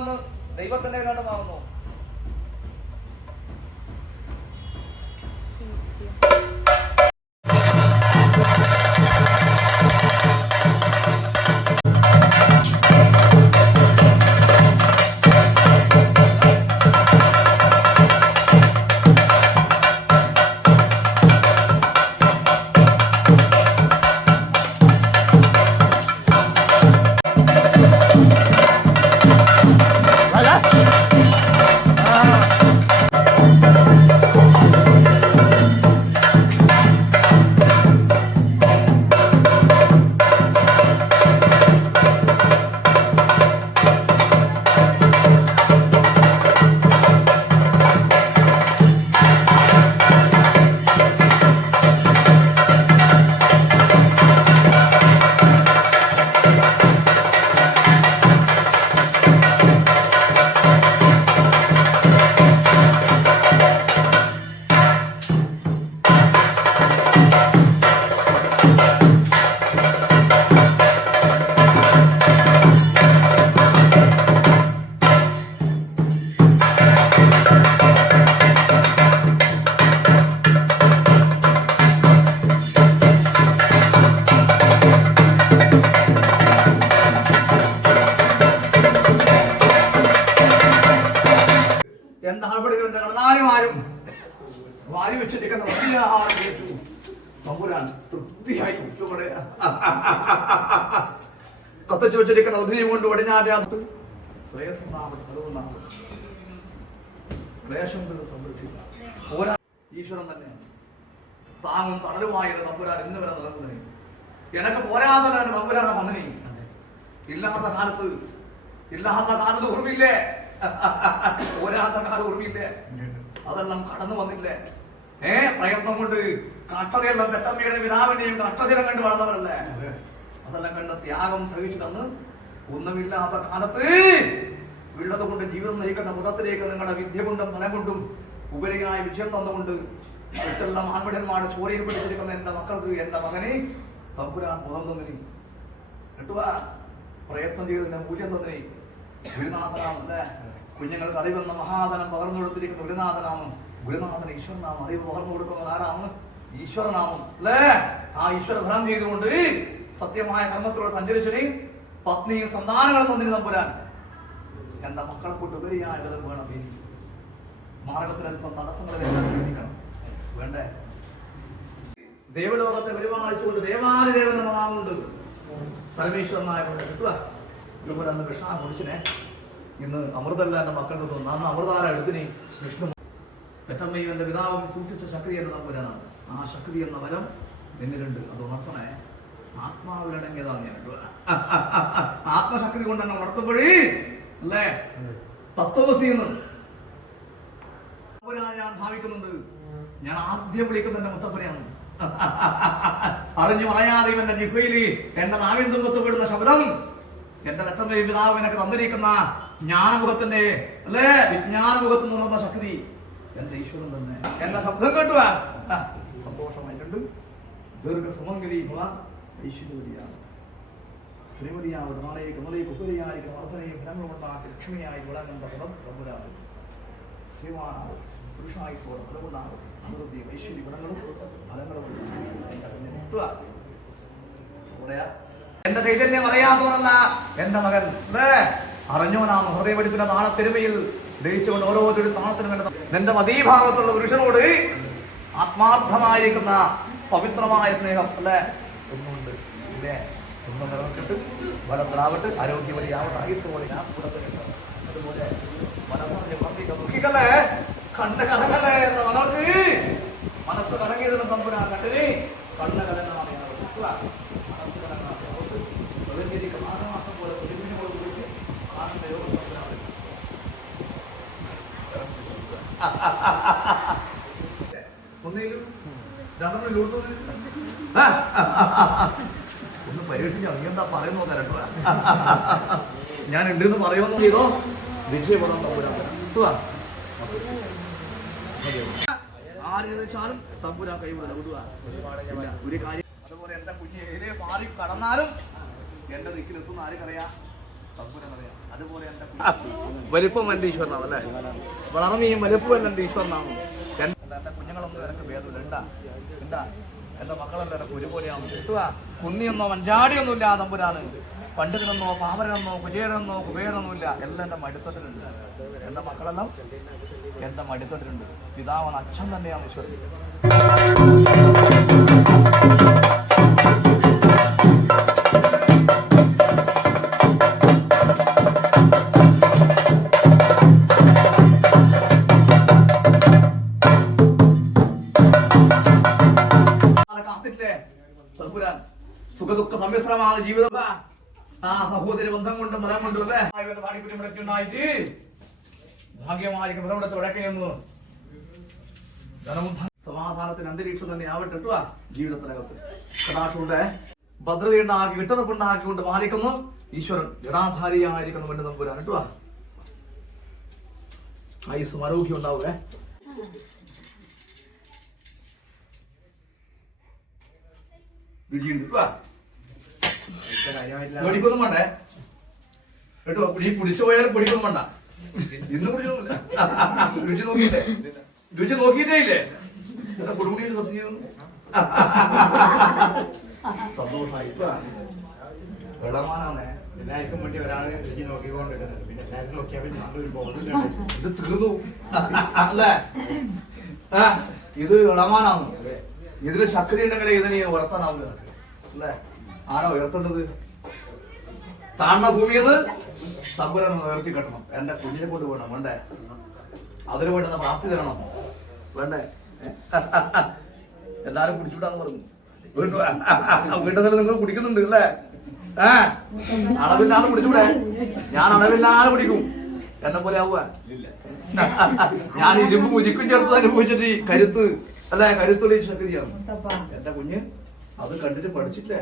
നേട്ടമാകുന്നു, ദൈവത്തിന്റെ നേട്ടമാകുന്നു. ും വാരി വെച്ചിരിക്കുന്ന വലിയ ആഹാരം ഏറ്റു തമ്പുരാൻ തൃപ്തിയായി കത്തിച്ചു വെച്ചിരിക്കുന്ന ഉദയം കൊണ്ട് വടിഞ്ഞാറ്റാത്ത് ശ്രേയസ്സുണ്ടാവട്ടെ. അതുകൊണ്ടാണ് ക്ലേശം സംരക്ഷിക്കുക. ഈശ്വരൻ തന്നെ താങ്ങും തണലുമായിട്ട് തമ്പുരാൻ ഇന്ന് വരെ നിലനിന്നേ. എനക്ക് പോരാതെ തമ്പുരാനെ വന്നേ. ഇല്ലാത്ത കാലത്ത് ഓർമ്മയില്ലേ? പോരാത്ത കാലം ഓർമ്മയില്ലേ? അതെല്ലാം കടന്നു വന്നില്ലേ? പ്രയത്നം കൊണ്ട് കഷ്ടതയെല്ലാം പെട്ടമ്മയുടെ പിതാവിന്റെയും കഷ്ടതയെല്ലാം കണ്ട് വളർന്നവരല്ലേ? അതെല്ലാം കണ്ട് ത്യാഗം സഹിച്ചിട്ടന്ന് ഒന്നുമില്ലാത്ത കാലത്ത് ഉള്ളത് കൊണ്ട് ജീവിതം നയിക്കേണ്ട മുഖത്തിലേക്ക് നിങ്ങളുടെ വിദ്യ കൊണ്ടും ഫലം കൊണ്ടും ഉപരിയായ വിജയം തന്നുകൊണ്ട് മറ്റെല്ലാം ആൺപിടന്മാരുടെ ചോരയിൽ പിടിച്ചിരിക്കുന്ന എന്റെ മക്കൾക്ക്, എന്റെ മകനെ തമ്പുരാൻ മുഖം തന്നിനി കിട്ടുക. പ്രയത്നം ചെയ്തതിന്റെ മൂല്യം തന്നിനി. ഗുരുനാഥനാമല്ലേ? കുഞ്ഞുങ്ങൾക്ക് അറിവെന്ന മഹാധനം പകർന്നു കൊടുത്തിരിക്കുന്ന ഗുരുനാഥനാമം. ഗുരുനാഥൻ ഈശ്വരനാമം. അറിവ് പകർന്നു കൊടുക്കുന്നത് ആരാണ്? ഈശ്വരനാമം അല്ലേ? ആ ഈശ്വര ഫലം ചെയ്തുകൊണ്ട് സത്യമായ കർമ്മത്തിലൂടെ സഞ്ചരിച്ചനി പത്നിയും സന്താനങ്ങളും തന്നിന് തമ്പുരാൻ. എന്റെ മക്കളെ കൊണ്ട് ഉപരിയായിട്ട് വേണം. മാർഗത്തിനൽപ്പം തടസ്സങ്ങളെല്ലാം വേണ്ടേ? ദേവലോകത്തെ പരിപാലിച്ചുകൊണ്ട് ദേവാദിദേവൻ എന്ന നാമുണ്ട്. പരമേശ്വരനായ കിട്ടുക. അന്ന് കൃഷ്ണ കുടിച്ചിനെ. ഇന്ന് അമൃതല്ല എന്റെ മക്കൾക്ക് തോന്നുന്നു. അന്ന് അമൃതാര എടുത്തിനി വിഷ്ണു. പെറ്റമ്മയും എന്റെ പിതാവും സൂക്ഷിച്ച ശക്തി എന്ന തമ്പുരാനാണ്. ആ ശക്തി എന്ന വരം നിന്നിലുണ്ട്. അത് ഉണർത്തണേ. ആത്മാവിലടങ്ങിയതാണ് ഞാൻ. ആത്മശക്തി കൊണ്ട് തന്നെ ഉണർത്തുമ്പോഴേ അല്ലേ തത്വമസിന്ന് ഞാൻ ഭാവിക്കുന്നുണ്ട്. ഞാൻ ആദ്യം വിളിക്കുന്ന എന്റെ മുത്തപ്പനെയാണ്. അറിഞ്ഞു പറയാതെ എന്റെ ജിഹ്വയില് എന്റെ നാവിൻ തുമ്പത്ത് വിടുന്ന ശബ്ദം എന്റെ പെട്ടെന്ന് പിതാവിനൊക്കെ തന്നിരിക്കുന്ന ജ്ഞാനമുഖത്തിന്റെ അല്ലേ വിജ്ഞാനമുഖത്ത് നിന്നുള്ള ശക്തി എന്റെ ഈശ്വരൻ തന്നെ. എന്റെ ശബ്ദം കേട്ടുക സന്തോഷമായിട്ടുണ്ട്. ദീർഘസുമംഗലി ഐശ്വര്യവതിയാണ്. ശ്രീമതിയാവട്ടെ. നാളെ കമലയെ കുക്കുരയായിരിക്കും വർദ്ധനയും ഫലങ്ങളുണ്ടാക്കി ലക്ഷ്മിയായി വിളങ്ങുന്ന പദം തമ്പുരാണ്. ശ്രീമാനാവും പുരുഷായുസോടെ ഫലമുണ്ടാകും. അമൃതിയും ഐശ്വര്യ ഗുണങ്ങളും ഫലങ്ങളും എന്റെ ചൈതന്യം അറിയാത്തവരല്ല എന്റെ മകൻ അല്ലേ? അറിഞ്ഞോനാണ് ഹൃദയമെടുക്കുന്ന താളത്തെരുമയിൽ ദഹിച്ചുകൊണ്ട് ഓരോരുത്തരും താളത്തിന് വേണ്ട നിന്റെ മതീഭാഗത്തുള്ള പുരുഷനോട് ആത്മാർത്ഥമായിരിക്കുന്ന പവിത്രമായ സ്നേഹം അല്ലേ ഒന്നുണ്ട് ഇല്ലേ? ഒന്നും നിലനിൽക്കട്ട് ഫലത്തിലാവട്ടെ ആരോഗ്യവതിയാവട്ടെ ആയുസ്സോടെ ഞാൻ കൂടെ അതുപോലെ മനസ്സറിഞ്ഞ് ദുഃഖിക്കല്ലേ കണ്ണ് കലങ്ങല്ലേ എന്ന മകൾക്ക് മനസ്സ് കലങ്ങിയതിന് തമ്പുരാൻ കണ്ടിന് കണ്ണ് കലങ്ങാണ് മനസ്സ് കലങ്ങാൻ ആകാശം പോലെ കുരുമിനെ പോലെ കുറിച്ച് ആനന്ദ യോഗം ഒന്നിലും രണ്ടെണ്ണം ഒന്ന് പരീക്ഷിച്ചോ. നീ എന്താ പറയുന്നോ തരട്ടോ? ഞാൻ ഉണ്ടെന്ന് പറയുമെന്ന് ചെയ്തോ വിജയപദം തമ്പുരാൻ തരാം. ആര് ചോദിച്ചാലും തമ്പുരാൻ കൈവിടല ഒരു കാര്യം. അതുപോലെ എന്റെ കുഞ്ഞ് ഏതേ മാറി കടന്നാലും എന്റെ ദിക്കിലെത്തുന്ന ആർക്കറിയാം? അതുപോലെ വലിപ്പം എൻ്റെ ഈശ്വരനാണ് അല്ലേ, വളർമയും വലിപ്പം എൻ്റെ ഈശ്വരനാണ്. എൻ്റെ കുഞ്ഞുങ്ങളൊന്നും എനിക്ക് ഭേദമില്ല. ഉണ്ടാ എൻ്റെ മക്കളെല്ലാം എനിക്ക് ഒരുപോലെയാണ്. കിട്ടുക കുന്നിയൊന്നോ മഞ്ചാടിയൊന്നും ഇല്ല തമ്പുരാന്. പണ്ഡിതനെന്നോ പാമരനെന്നോ കുചേരനെന്നോ കുബേരനൊന്നും ഇല്ല. എല്ലാം എൻ്റെ മടിത്തട്ടിലുണ്ട്. എൻ്റെ മക്കളെല്ലാം എൻ്റെ മടിത്തട്ടിലുണ്ട്. പിതാവൻ അച്ഛൻ തന്നെയാണ് ഈശ്വരൻ. സുഖദുഃഖ സമ്മിശ്രമായ ജീവിതം. ആ സഹോദരി ബന്ധം കൊണ്ടും ഫലം കൊണ്ടും അല്ലേ പാടിക്കുണ്ടായിട്ട് ഭാഗ്യമായിരിക്കും ഫലമെടുത്ത് വിളക്കയൊന്നു സമാധാനത്തിന് അന്തരീക്ഷം തന്നെ ആവട്ടെ ജീവിതത്തിനകത്ത്. കടാക്ഷുണ്ട് ഭദ്രതയുണ്ടാക്കി വിട്ടറപ്പുണ്ടാക്കിക്കൊണ്ട് പാലിക്കുന്നു ഈശ്വരൻ. ജടാധാരിയായിരിക്കുന്നു വേണ്ടി തമ്പുരാൻ കേട്ടുവാ. ആയുസ്സും ആരോഗ്യം ഉണ്ടാവേ. പൊടിക്കൊന്നും വേണ്ടേ കേട്ടോ. ഈ പിടിച്ചു പോയാലും പൊടിക്കൊന്നും വേണ്ട. ഇന്ന് പിടിച്ചൊന്നുമില്ല. രുചി നോക്കിയിട്ടേ ഇല്ലേ. കുടുംബി സന്തോഷമായി ഇളമാനാന്നേ. എല്ലാവർക്കും വേണ്ടി ഒരാളെ രുചി നോക്കിക്കൊണ്ടിരുന്നത്. പിന്നെ എല്ലാവരും നോക്കിയാൽ ഇത് തീർന്നു അല്ലേ. ഇത് ഇളമാനാന്ന്. ഇതിന് ശക്തി ഉണ്ടെങ്കിലേ ഇതിനെ ഉയർത്താനാവില്ല അല്ലേ. ആണോ ഉയർത്തേണ്ടത്? താഴ്ന്ന ഭൂമിയെന്ന് സമ്പൂർണ്ണം ഉയർത്തി കെട്ടണം. എന്റെ കുഞ്ഞിനെ കൊണ്ട് വേണം വേണ്ടേ. അതിന് വേണ്ടുന്ന പ്രാപ്തി തരണം വേണ്ടേ. എല്ലാരും കുടിച്ചുവിടാന്ന് പറഞ്ഞു. വീട്ടിൽ നിങ്ങൾ കുടിക്കുന്നുണ്ട് അല്ലേ. അളവില്ലാതെ കുടിച്ചൂടെ? ഞാൻ അളവില്ലാതെ കുടിക്കും. എന്നെ പോലെ ആവുക. ഞാൻ ഇരുമ്പ് മുജിക്കും ചേർത്ത് അനുഭവിച്ചിട്ട് ഈ കരുത്ത് അല്ലെ, കരുത്തുള്ള ശക്തിയാണ് എന്റെ കുഞ്ഞ്. അത് കണ്ടിട്ട് പഠിച്ചിട്ടില്ലേ?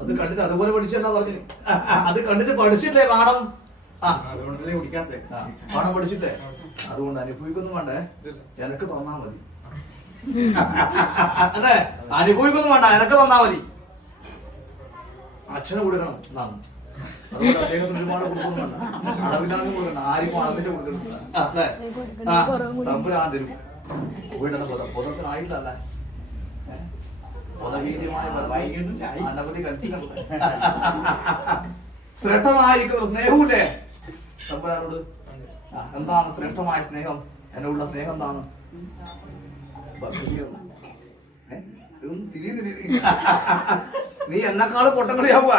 അത് കണ്ടിട്ട് അതുപോലെ പഠിച്ചല്ല പറഞ്ഞു. അത് കണ്ടിട്ട് പഠിച്ചിട്ടില്ലേ പാഠം? അതുകൊണ്ടല്ലേ കുടിക്കാത്ത പാഠം പഠിച്ചിട്ടില്ലേ? അതുകൊണ്ട് അനുഭവിക്കൊന്നും വേണ്ടേ, എനക്ക് തന്നാ മതി. അതെ, അനുഭവിക്കൊന്നും വേണ്ട, എനക്ക് തന്നാ മതി. അച്ഛനെ കൊടുക്കണം എന്നാണ്. അതുകൊണ്ട് അദ്ദേഹത്തിന് ഒരുപാട് കൊടുക്കൊന്നും വേണ്ട. അളവില്ലാതെ കൊടുക്കണ്ട. ആർക്കും അളന്നിട്ട് കൊടുക്കണം അല്ലേ. തമ്പുരാൻ തരും. വീണ്ടുന്ന പുതത്തിനായിട്ടല്ലേ. ശ്രേഷ്ഠമായിരിക്കുന്ന സ്നേഹമില്ലേ തമ്പുരാനോട്? എന്താണ് ശ്രേഷ്ഠമായ സ്നേഹം? എന്നോടുള്ള സ്നേഹം എന്താണ്? നീ എന്നെക്കാള് പൊട്ടങ്കളിയാവുക.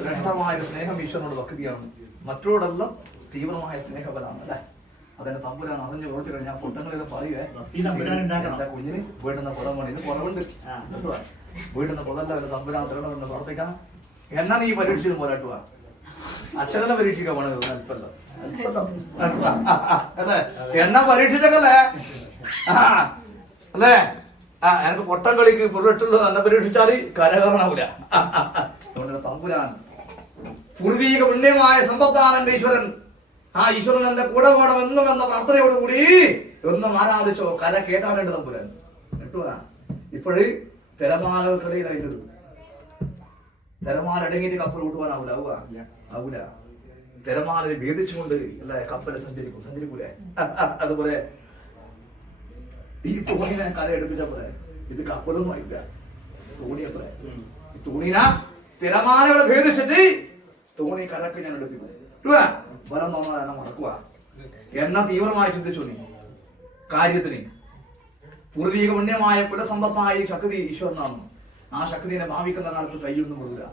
ശ്രേഷ്ഠമായ സ്നേഹം ഈശ്വരനോട് ഭക്തിയാണ്. മറ്റോടെല്ലാം തീവ്രമായ സ്നേഹബലാണ് അല്ലെ. അതെന്റെ തമ്പുരാൻ അറിഞ്ഞു പ്രവർത്തി കഴിഞ്ഞാൽ പൊട്ടങ്ങളെല്ലാം പറയുവേ. എന്റെ കുഞ്ഞിന് വീണ്ടുന്ന പുറം വേണം. ഇത് കുറവുണ്ട്. വീണ്ടുന്ന പുറമല്ല തമ്പുരാൻ തരണമെന്ന് പ്രവർത്തിക്കാം. എന്നാ നീ പരീക്ഷിച്ചത് പോരാട്ടുക. അച്ഛനെല്ലാം പരീക്ഷിക്കാൻ വേണം. അല്പല്ലോ അല്ലേ. എന്നാ പരീക്ഷിച്ചല്ലേ അല്ലേ. എനിക്ക് പൊട്ടം കളിക്ക് പുറട്ടുള്ളത് എന്നെ പരീക്ഷിച്ചാല് കരകയറണമില്ല. അതുകൊണ്ട് തമ്പുരാൻ പൂർവീക പുണ്യമായ സമ്പത്താണ് എന്റെ ഈശ്വരൻ. ആ ഈശ്വരൻ എന്റെ കൂടെ വേണം എന്നും എന്ന പ്രാർത്ഥനയോടുകൂടി ഒന്നും ആരാധിച്ചോ. കര കേട്ടാനുണ്ട് തമ്പുരാൻ കേട്ടുക. ഇപ്പോഴേ തിരമാലകൾക്കിടയിലായിട്ടത് തിരമാല അടങ്ങിയിട്ട് കപ്പൽ കൂട്ടുവാനാവൂല. ആവൂല. തിരമാല ഭേദിച്ചുകൊണ്ട് അല്ലെ കപ്പല് സഞ്ചരിക്കൂലേ. അതുപോലെ ഈ തോണിനെ കര എടുപ്പിച്ച പോലെ ഇത് കപ്പലൊന്നും ആയില്ല. തോണിയത്ര ഈ തോണിന തിരമാലകളെ ഭേദിച്ചിട്ട് തോണി കരക്ക് ഞാൻ എടുപ്പിക്കും. ബലം തോന്നാൻ എന്നെ മറക്കുക. എന്നെ തീവ്രമായി ചിന്തിച്ചു നീ കാര്യത്തിന്. പൂർവീക പുണ്യമായ കുലസമ്പത്തായ ശക്തി ഈശ്വരനാണ്. ആ ശക്തിനെ ഭാവിക്കുന്ന കാലത്ത് കയ്യൊന്നും കൊടുക്കില്ല.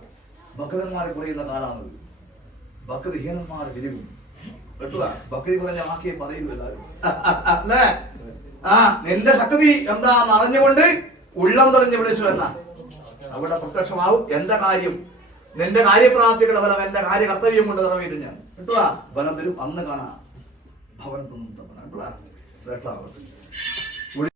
ഭക്തന്മാരെ കുറയുന്ന കാലാണത്. ഭക്തഹീനന്മാർ വിരിവും കേട്ടുക. ഭക്തി കുറഞ്ഞ വാക്കിയെ പറയൂ എല്ലാവരും അല്ലേ. നിന്റെ ശക്തി എന്താന്ന് അറിഞ്ഞുകൊണ്ട് ഉള്ളം തെളിഞ്ഞ് വിളിച്ചു എന്നാ അവിടെ പ്രത്യക്ഷമാവും എന്റെ കാര്യം. നിന്റെ കാര്യപ്രാപ്തികളുടെ ഫലം എന്റെ കാര്യകർത്തവ്യം കൊണ്ട് നിറവേറ്റും ഞാൻ കേട്ടുക. ബലം തരും. അന്ന് കാണാം ഭവനത്തൊന്നും തപ്പന കേട്ടുക. ശ്രേഷ്ഠാവട്ടെ.